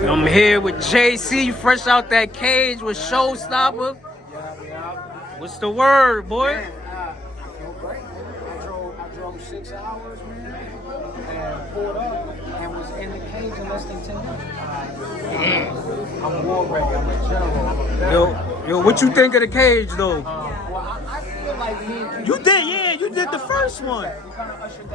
I'm here with JC, fresh out that cage with Showstoppa. What's the word, boy? Man, I feel great. I drove 6 hours, man, and pulled up and was in the cage in less than 10 minutes. I'm war ready. I'm a general. I'm a veteran. Yo, what you think of the cage, though? Well, I feel like me and You did, yeah, you did the first one.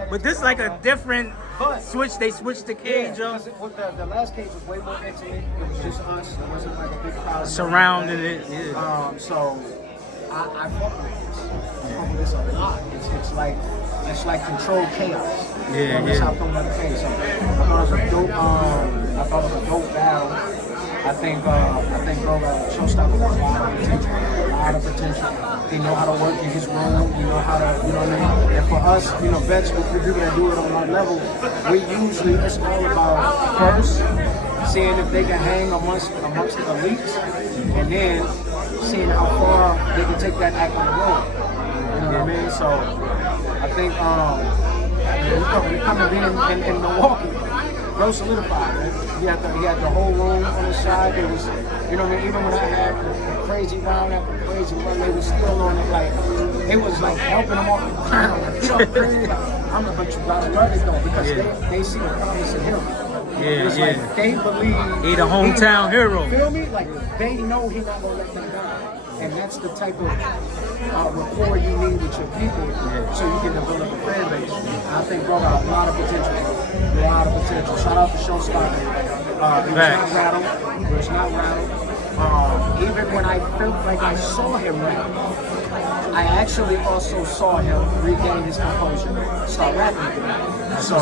But this like a different switch. They switched the cage up. The last cage was way more intimate. It was just us. It wasn't like a big crowd Surrounding it, yeah. So I fuck with this. I fuck with this a lot. It's like controlled chaos. Yeah. That's how I feel about the cage. So I thought it was a dope. I thought it was a dope battle. I think bro, Showstoppa got a lot of potential. He know how to work in his room. He know how to, you know what I mean? And for us, vets, the people that do it on our level, it's all about first seeing if they can hang amongst the elites, and then seeing how far they can take that act on the road. You know what I mean? So I think coming in Milwaukee, bro solidified, man. He had the whole room on his side. It was, even when I had crazy round after crazy run, they was still on it. Like, it was like helping them off the ground. Like, get up, crazy. I'm like, but you guys love it though, because they see the promise in him. It's like they believe he the hometown hero. Feel me? Like, they know he's not gonna let them down. And that's the type of rapport you need with your people, so you can develop a fan base. And I think bro got a lot of potential. A lot of potential. Shout out to Showstoppa. It was not rattled. Even when I felt like I saw him rattle, I actually also saw him regain his composure, start rapping again. So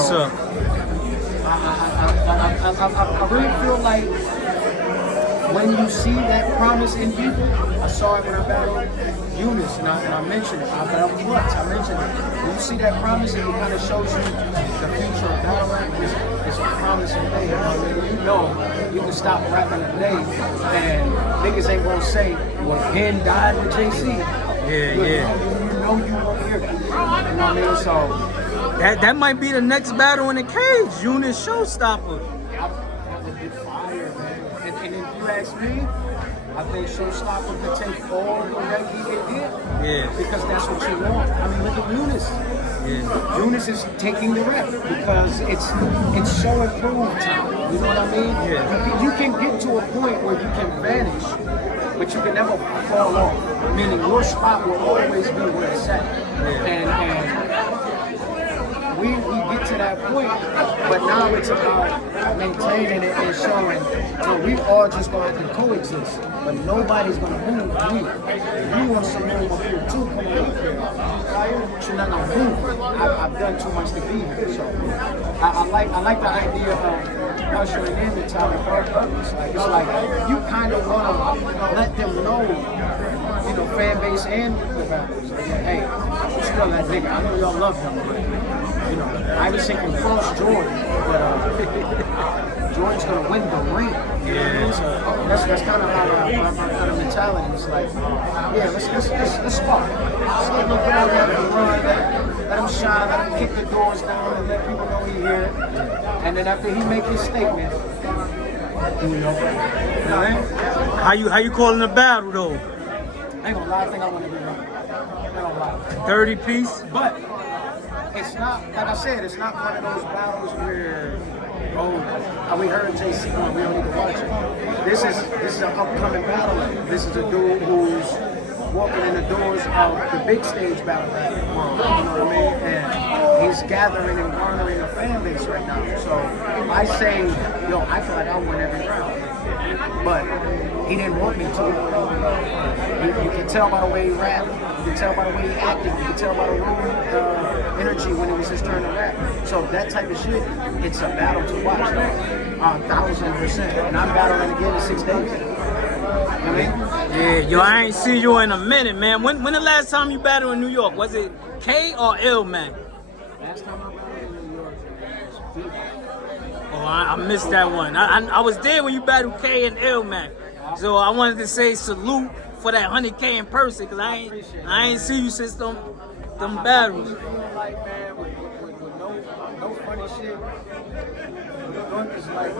I really feel like when you see that promise in people, I saw it when I battled Eunice, and I mentioned it. I battled Clutch, I mentioned it. When you see that promise, it kind of shows you the future of battle rap. It's a promising thing. You know you can stop rapping today, and niggas ain't gonna say, well, Ben died with JC. You know you won't hear that. You know what I mean? So that might be the next battle in the cage, Eunice Showstoppa. That would be fire, man. And if you ask me, I think Showstoppa could take all the reggae they did. Yeah. Because that's what you want. I mean, look at Eunice. Yeah. Eunice is taking the rep because it's so improved time. You know what I mean? Yeah. You can get to a point where you can vanish, but you can never fall off. Meaning your spot will always be where it's at. Yeah. And we get to that point, but now it's about maintaining it and showing that we all just going to coexist, but nobody's going to move me. You want some room up here too, come on up here. But you're not going to move. I've done too much to be here, so I like the idea of ushering in the time for our purpose. Like, it's like you kind of want to let them know, fan base and the rappers. Like, hey, I'm still that nigga. I know y'all love him, but I was thinking cross Jordan, but Jordan's gonna win the ring. Yeah. So that's kind of how my kind of mentality is. Like, let's spar. Let's let him get out there and run. Let him shine. Let him kick the doors down and let people know he's here. And then after he make his statement, How you calling the battle though? I ain't gonna lie, I think I want to be right. I ain't gonna lie. 30 piece? But it's not, like I said, it's not one of those battles where, we heard JC on, we don't need to watch it. This is an upcoming battle. This is a dude who's walking in the doors of the big stage battle rap. You know what I mean? And he's gathering and garnering a fan base right now. So I say, I feel like I won every round. But he didn't want me to. You can tell by the way he rapped. You can tell by the way he acted. You can tell by the room energy when it was his turn to rap. So that type of shit, it's a battle to watch. 1,000%. And I'm battling again in 6 days. You know what I mean? Yeah, I ain't seen you in a minute, man. When the last time you battled in New York? Was it K or L, man? Last time I battled in New York was Oh, I missed that one. I was there when you battled K and L, man. So I wanted to say salute for that 100K in person, because I ain't see you since them battles. Like, man, with no funny shit. book is like,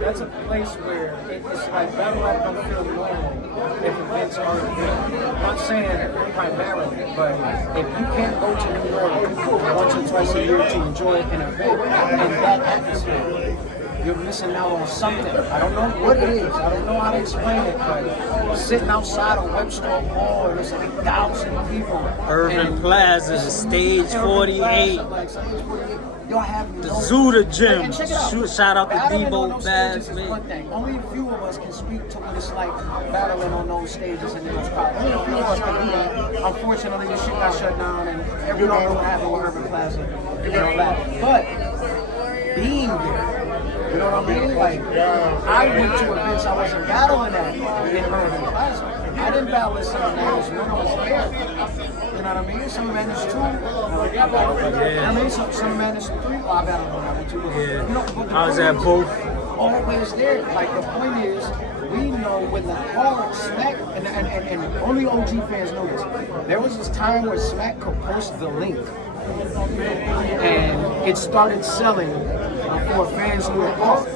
that's a place where it's like battle rap don't feel normal if events aren't there. I'm not saying primarily, but if you can't go to New York once or twice a year to enjoy an event in that atmosphere, you're missing out on something. I don't know what it is. I don't know how to explain it, but sitting outside of Webster Hall and there's like 1,000 people. Urban Plaza, Stage 48. Like Stage 48. Y'all have The no Zuda Gym. And check it out. Shout out to Battling on Debo those Baz. stages is one thing. Only a few of us can speak to what it's like battling on those stages and in those spots. Only a few of us can do that. Unfortunately, the shit got shut down and everyone knows what happened with Urban Plaza and all that. But being there, you know what I mean? Like, I went to events I wasn't battling at in Urban Plaza. I didn't battle at Summer Madness when I was there. You know what I mean? Summer Madness 2, I battled. You know what I mean? Summer Madness 3, I battled on that one too. Yeah. You know, but the I was point at is, both. always there. Like, the point is, we know when the card Smack, and only OG fans know this, there was this time where Smack could post the link. And it started selling for fans who were off.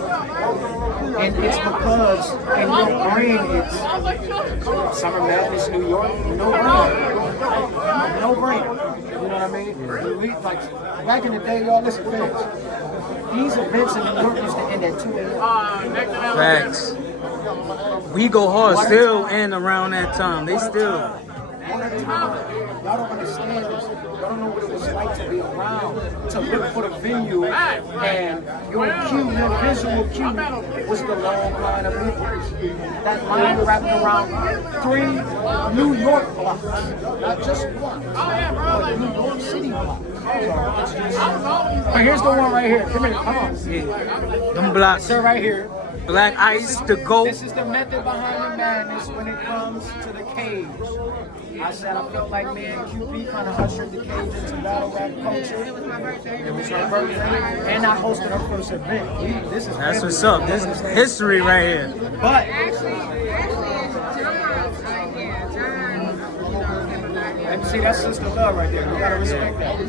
And it's because in your brain it's Summer Madness, New York, no brainer. No brainer. You know what I mean? We, like, back in the day, y'all listen, fans. These events in New York used to end at 2 a.m. Facts. We go hard still and around that time. They still. One at a time. Y'all don't understand this. Y'all don't know what it was like to be around, to look for the venue, and your cue, your visual cue was the long line of vehicles. That line wrapped around 3 New York blocks, not just blocks, but New York City blocks. But here's the one right here. Come here, come on. Yeah. Them blocks. Sir, right here. Black Ice, the GOAT. This is the method behind the madness when it comes to the cage. I said I felt like me and QP kind of ushered the cage into battle rap culture. It was my birthday. It was her birthday, and I hosted her first event. This is That's what's up. This is history right here. But Actually, and see, that's sister love right there. You gotta respect that.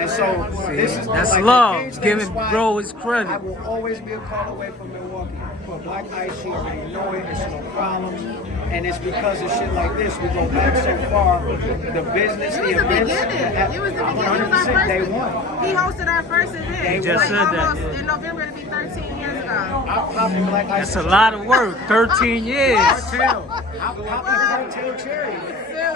And so this is That's like, love. the cage thing Giving is why bro his I credit. will always be a call away from Milwaukee. For Black Ice, she already know it. It's no problem. And it's because of shit like this. We go back so far. The business, It was the the events. beginning. It was the beginning. It was our 100% first. day one. He hosted our first event. They just said that, almost yeah. in November. It'll be 13 years ago. I popped in Black Ice. That's a lot of work. 13 years. Cartel. I popped in Cartel Cherry.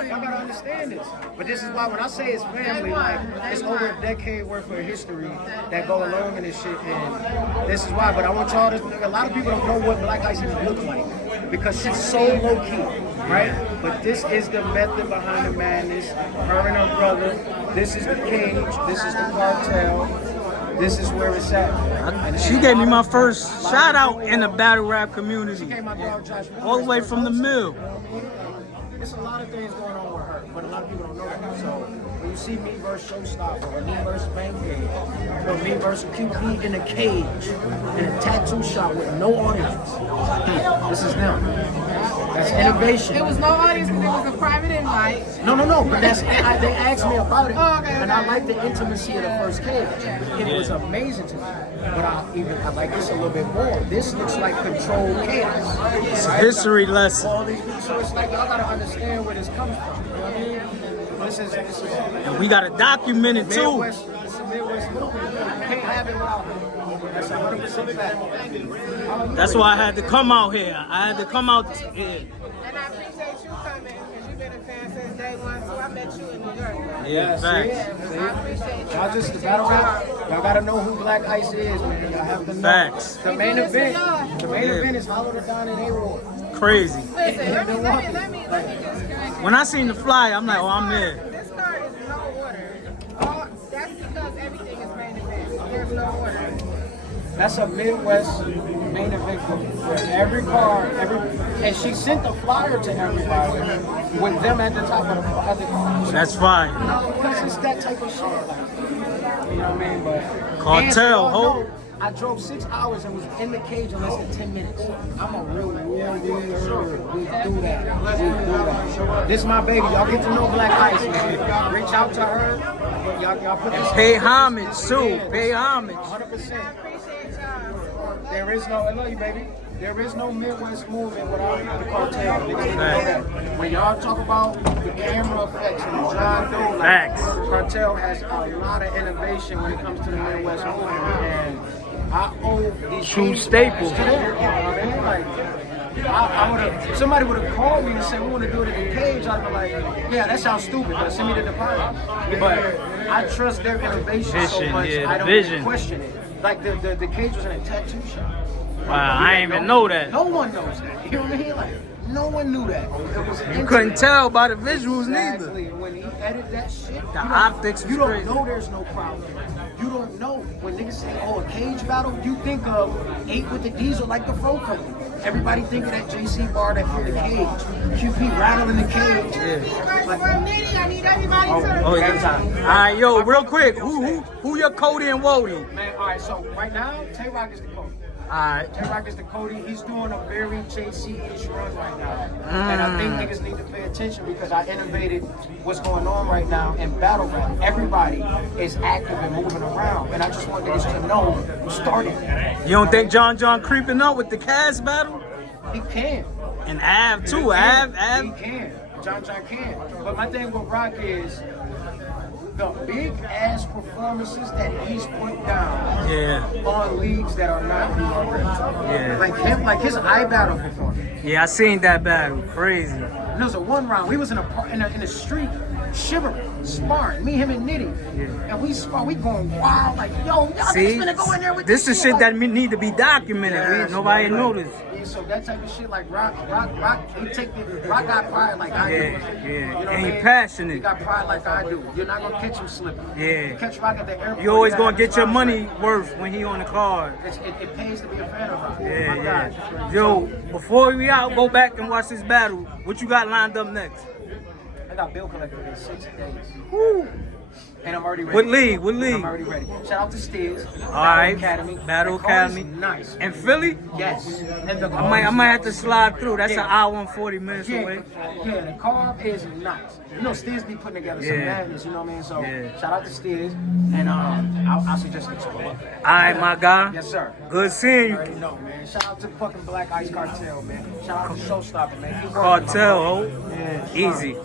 Y'all gotta understand this. But this is why when I say it's family, like, it's over a decade worth of history that go along in this shit. And this is why. But I want y'all to, a lot of people don't know what Black Ice even look like because she's so low key, right? But this is the method behind the madness. Her and her brother. This is the cage. This is the cartel. This is where it's at. And She gave me my first shout out in the battle rap community. She gave my dog Josh All the way from the mill. There's a lot of things going on with her, but a lot of people don't know that. So when you see me versus Showstoppa, or me versus Bankhead, or me versus QP in a cage, in a tattoo shop with no audience, this is them. That's innovation. It was no audience because it was a private invite. No, but that's they asked me about it, Oh, okay, and I okay. like the intimacy of the first cage. It was amazing to me, but I like this a little bit more. This looks like controlled chaos. It's a history lesson. All these people, so it's like y'all gotta understand where this comes from. You know what I mean? This is And we got to document it too. Midwest. This is Midwest movement. You can't have it without it. That's 100% fact. That's why I had to come out here. I had to come out here. And I appreciate you coming because you've been a fan since day one. So I met you in New York. Yeah, facts. I appreciate you. Y'all just the battle rap. Y'all gotta know who Black Ice is, man. Y'all have to know. Facts. The main event. The main Yeah. event is Hollow the Don and A-Roll. Crazy. Listen, let me just correct you. When I seen the flyer, I'm like, oh, I'm there. This card is no order. That's because everything is main event. There's no order. That's a Midwest main event for every card, and she sent the flyer to everybody with them at the top of the card. That's fine. Because it's that type of shit. Like, you know what I mean? But Cartel, and so y'all ho. know, I drove 6 hours and was in the cage in less than 10 minutes. I'm a real warrior. We do that. We do that. This is my baby. Y'all get to know Black Ice. Man. Reach out to her. Y'all put this Pay homage too. Pay homage. 100%. I appreciate y'all. There is no, I love you, baby. There is no Midwest movement without the cartel. Niggas need to know that. When y'all talk about the camera effects and the John Doe, like, cartel has a lot of innovation when it comes to the Midwest movement, and I owe these True staples. to them. You know what I mean? Like, I would have, somebody would have called me and said, we want to do it in the cage. I'd be like, yeah, that sounds stupid, but send me the deposit. But I trust their innovation so much, I don't even question it. Like the cage was in a tattoo shop. Wow, I didn't even know that. No one knows that. You know what I mean? Like, no one knew that. It was You couldn't tell by the visuals exactly. neither. When he edited that shit, The optics was you don't crazy. know there's no crowd there. You don't know. When niggas say, oh, a cage battle, you think of 8 with the Diesel like the Fro Company. Everybody think of that JC bar that for the cage. QP rattling the cage. Like, I need everybody to Oh, yeah. All right, yo, real quick, who your Cody and Wody? Man, all right, so right now, Tay-Rock is the Cody. All right. Tay-Rock is the Cody. He's doing a very JC-ish run right now. And I think niggas need to pay attention because I innovated what's going on right now in battle rap. Everybody is active and moving around. And I just want niggas to know who started. You don't think John creeping up with the Cass battle? He can. And Av too, He Av. can. John can. But my thing with Rock is the big ass performances that he's put down on leagues that are not league already. Yeah. Like him, like his iBattle performance. Yeah, I seen that battle. Crazy. And there was a one round. We was in the street, shivering, sparring. Me, him, and Nitty. And we spar. We going wild. Like, yo, y'all niggas finna go in there with this is shit like, that need to be documented. yes, Nobody like, noticed. Yeah, so that type of shit, like Rock, he take the Rock got pride like I do. You know what And I he mean? passionate. He got pride like I do. You're not gonna catch him slipping. Yeah. You catch Rock at the airport. You always gotta gonna have get your pride. money worth when he on the card. It pays to be a fan of Rock. Yeah, My yeah. God. Yo, before we out, go back and watch this battle. What you got lined up next? I got bill collected in 6 days. Woo. And I'm already ready. What league? What I'm league? already ready. Shout out to Steers. All right. Academy. Battle That car is Academy. Nice. And Philly? Yes. And the I might have to slide through. That's an hour and 40 minutes away. Yeah, the car is nice. You know, Steers be putting together some madness, you know what I mean? So, shout out to Steers. And I'll suggest that you pull up. All right, my guy. Yes, sir. Good seeing You already you. know, man. Shout out to fucking Black Ice Cartel, man. Shout out to Showstoppa, man. Keep working, Cartel, my oh. brother. Yeah, Easy.